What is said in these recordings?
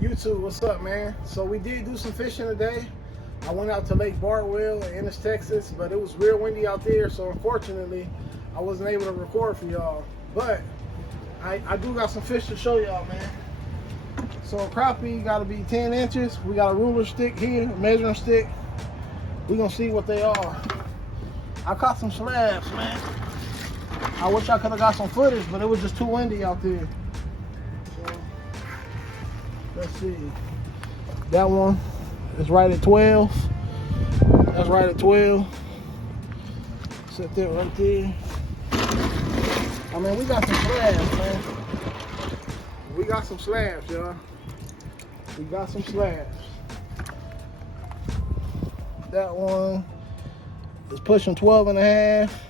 YouTube, what's up, man? So we did do some fishing today. I went out to Lake Bardwell in Ennis, Texas, but it was real windy out there, so unfortunately I wasn't able to record for y'all. But I do got some fish to show y'all, man. So crappie got to be 10 inches. We got a ruler stick here, a measuring stick. We're gonna see what they are. I caught some slabs, man. I wish I could have got some footage, but it was just too windy out there. So let's see. That one is right at 12. That's right at 12. Set that right there. I mean, we got some slabs, man. We got some slabs, y'all. We got some slabs. That one is pushing 12 and a half.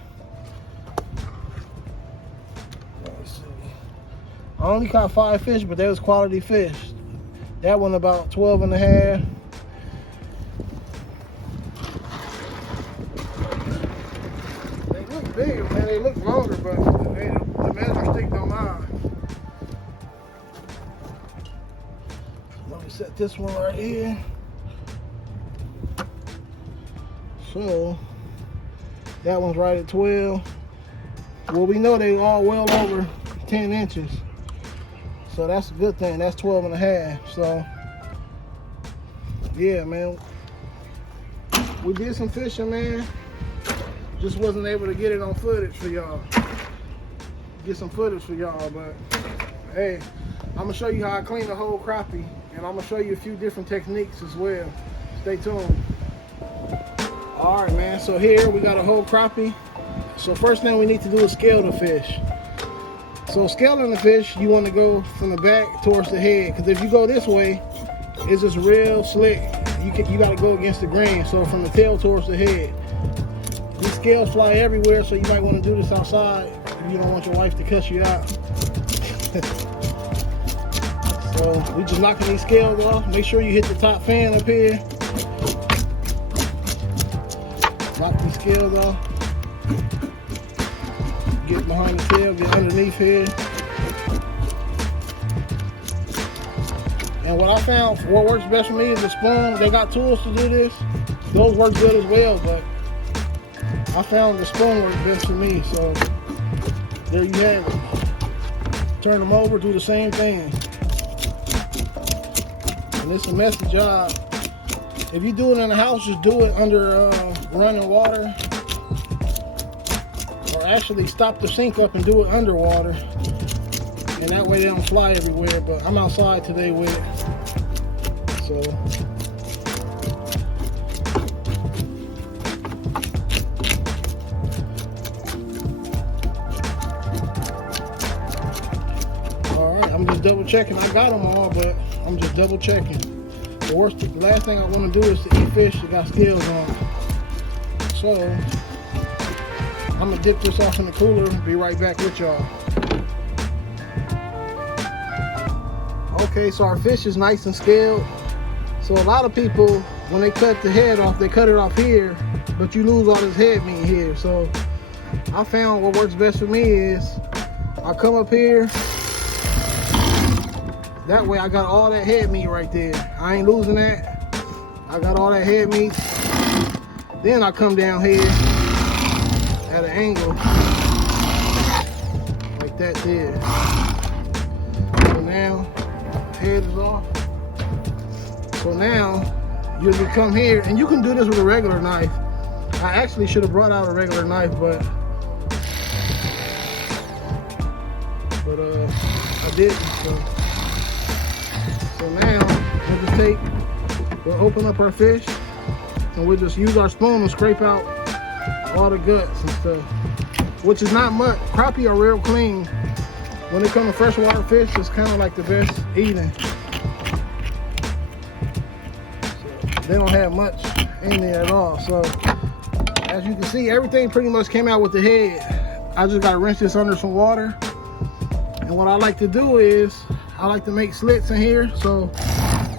Let's see. I only caught 5 fish, but they was quality fish. That one about 12 and a half. They look bigger, man. They look longer, but the measuring stick don't mind. Let me set this one right here. So that one's right at 12. Well, we know they all well over 10 inches. So that's a good thing. That's 12 and a half. So yeah, man. We did some fishing, man. Just wasn't able to get it on footage for y'all. Get some footage for y'all, but hey, I'm gonna show you how I clean the whole crappie, and I'm gonna show you a few different techniques as well. Stay tuned. All right, man, so here we got a whole crappie. So first thing we need to do is scale the fish. So scaling the fish, you want to go from the back towards the head, because if you go this way, it's just real slick. You got to go against the grain. So from the tail towards the head. These scales fly everywhere, so you might want to do this outside if you don't want your wife to cuss you out. So we just knocking these scales off. Make sure you hit the top fan up here. Knock these scales off. Get behind the tail, get underneath here. And what I found, what works best for me is a spoon. They got tools to do this. Those work good as well, but I found the spoon works best for me. So there you have it. Turn them over, do the same thing. And it's a messy job. If you do it in the house, just do it under running water. Or actually stop the sink up and do it underwater. And that way they don't fly everywhere. But I'm outside today with it. So alright, I'm just double checking. I got them all, but I'm just double checking. The last thing I want to do is to eat fish that got scales on. So I'm gonna dip this off in the cooler and be right back with y'all. Okay, so our fish is nice and scaled. So a lot of people, when they cut the head off, they cut it off here, but you lose all this head meat here. So I found what works best for me is I come up here. That way I got all that head meat right there. I ain't losing that. I got all that head meat. Then I come down here at an angle like that there. So now head is off. So now you just come here, and you can do this with a regular knife. I actually should have brought out a regular knife, but I didn't. So now we'll open up our fish, and we'll just use our spoon to scrape out all the guts and stuff, which is not much. Crappie are real clean. When it comes to freshwater fish, it's kind of like the best eating. So they don't have much in there at all. So as you can see, everything pretty much came out with the head. I just got to rinse this under some water. And what I like to do is I like to make slits in here, so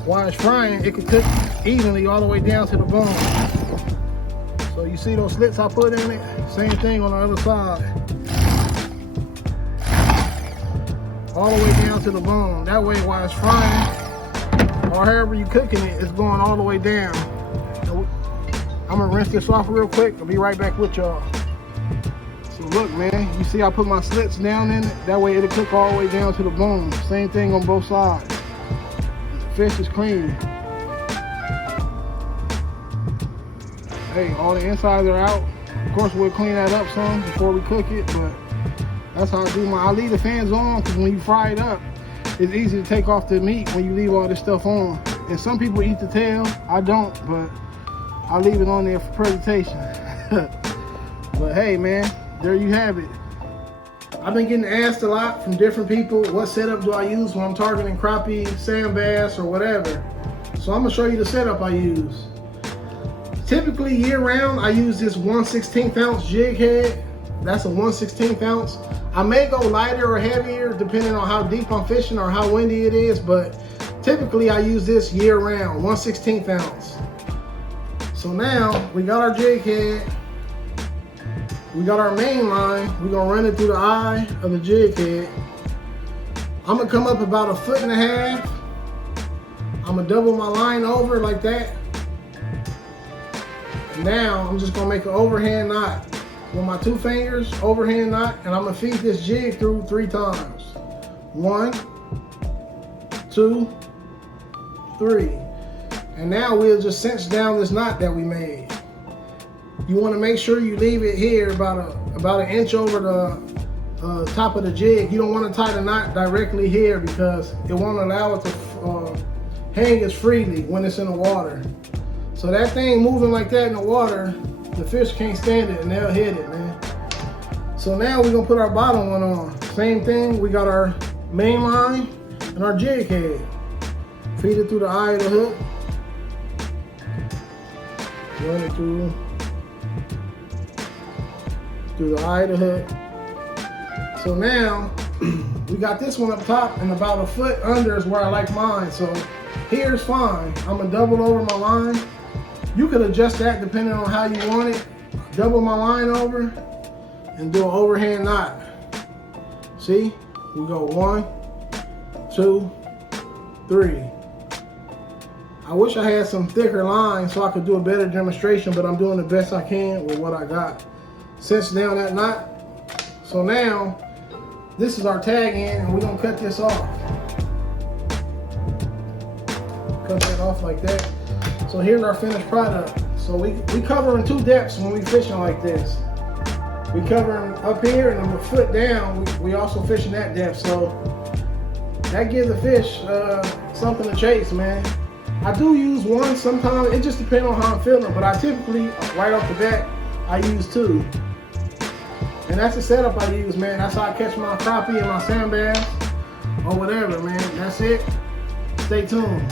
while it's frying, it can cook evenly all the way down to the bone. So you see those slits I put in it? Same thing on the other side. All the way down to the bone. That way while it's frying, or however you cooking it, it's going all the way down. So I'm gonna rinse this off real quick. I'll be right back with y'all. So look, man, you see I put my slits down in it? That way it'll cook all the way down to the bone. Same thing on both sides. The fish is clean. Hey, all the insides are out. Of course, we'll clean that up some before we cook it, but that's how I do I leave the fans on, because when you fry it up, it's easy to take off the meat when you leave all this stuff on. And some people eat the tail. I don't, but I leave it on there for presentation. But hey, man, there you have it. I've been getting asked a lot from different people, what setup do I use when I'm targeting crappie, sand bass, or whatever. So I'm gonna show you the setup I use. Typically year round, I use this 1/16 ounce jig head. That's a 1/16 ounce. I may go lighter or heavier depending on how deep I'm fishing or how windy it is, but typically I use this year round, 1/16 ounce. So now we got our jig head, we got our main line. We're gonna run it through the eye of the jig head. I'm gonna come up about 1.5 feet. I'm gonna double my line over like that. Now I'm just gonna make an overhand knot with my 2 fingers, overhand knot, and I'm gonna feed this jig through 3 times. 1, 2, 3. And now we'll just cinch down this knot that we made. You wanna make sure you leave it here about an inch over the top of the jig. You don't wanna tie the knot directly here because it won't allow it to hang as freely when it's in the water. So that thing moving like that in the water, the fish can't stand it and they'll hit it, man. So now we're gonna put our bottom one on. Same thing, we got our main line and our jig head. Feed it through the eye of the hook. Run it through the eye of the hook. So now, we got this one up top and about 1 foot under is where I like mine. So here's fine. I'm gonna double over my line. You can adjust that depending on how you want it. Double my line over and do an overhand knot. See? We go 1, 2, 3. I wish I had some thicker line so I could do a better demonstration, but I'm doing the best I can with what I got. Cinch down that knot. So now, this is our tag end and we're gonna cut this off. Cut that off like that. So here's our finished product. So we cover in 2 depths when we fishing like this. We covering up here and then 1 foot down, we also fishing that depth. So that gives the fish something to chase, man. I do use 1 sometimes, it just depends on how I'm feeling, but I typically, right off the bat, I use 2. And that's the setup I use, man. That's how I catch my crappie and my sand bass or whatever, man. That's it. Stay tuned.